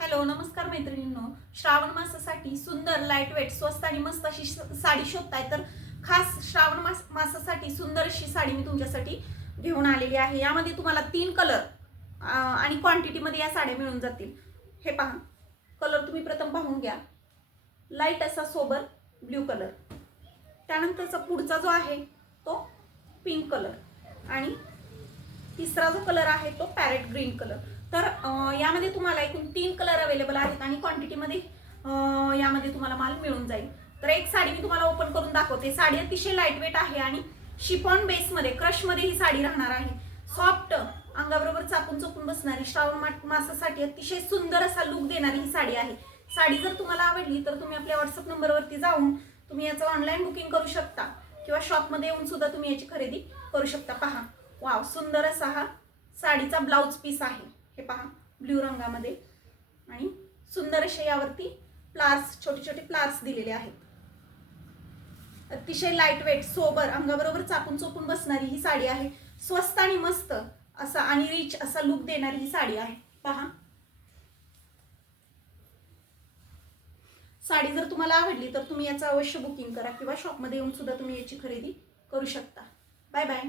Hello नमस्कार मैत्रिणींनो, श्रावण मासासाठी सुंदर लाईट वेट स्वस्त आणि मस्त अशी साडी शोधताय तर खास श्रावण मासासाठी सुंदर अशी साडी मी तुमच्यासाठी घेऊन आलेली आहे। यामध्ये तुम्हाला 3 कलर आणि क्वांटिटीमध्ये या साड्या मिळून जातील। हे पहा, कलर तुम्ही प्रथम पाहून घ्या। लाईट असा सोबर ब्ल्यू कलर, त्यानंतरचा पुढचा जो आहे तो पिंक कलर आणि तिसरा जो कलर आहे तो पॅरेट ग्रीन कलर। तर यामध्ये तुम्हाला एकूण 3 कलर अवेलेबल आहेत आणि क्वांटिटीमध्ये यामध्ये तुम्हाला माल मिळून जाईल। तर एक साडी मी तुम्हाला ओपन करून दाखवते। साडी अतिशय लाईट वेट आहे आणि शिफॉन बेसमध्ये क्रशमध्ये ही साडी राहणार आहे। सॉफ्ट, अंगाबरोबर चापून चोपून बसणारी, श्रावण मासासाठी अतिशय सुंदर असा लुक देणारी ही साडी आहे। साडी जर तुम्हाला आवडली तर तुम्ही आपल्या व्हॉट्सअप नंबरवरती जाऊन तुम्ही याचं ऑनलाईन बुकिंग करू शकता किंवा शॉपमध्ये येऊन सुद्धा तुम्ही याची खरेदी करू शकता। पहा, वाव, सुंदर असा हा साडीचा ब्लाउज पीस आहे। हे पहा, ब्ल्यू रंगामध्ये आणि सुंदर असे यावरती फ्लावर्स, छोटे छोटे फ्लावर्स दिलेले आहेत। अतिशय लाईट वेट, सोबर, अंगाबरोबर चापून चोपून बसणारी ही साडी आहे। स्वस्त आणि मस्त असा आणि रिच असा लुक देणारी ही साडी आहे। पहा, साडी जर तुम्हाला आवडली तर तुम्ही याचं अवश्य बुकिंग करा किंवा शॉपमध्ये येऊन सुद्धा तुम्ही याची खरेदी करू शकता। Bye bye.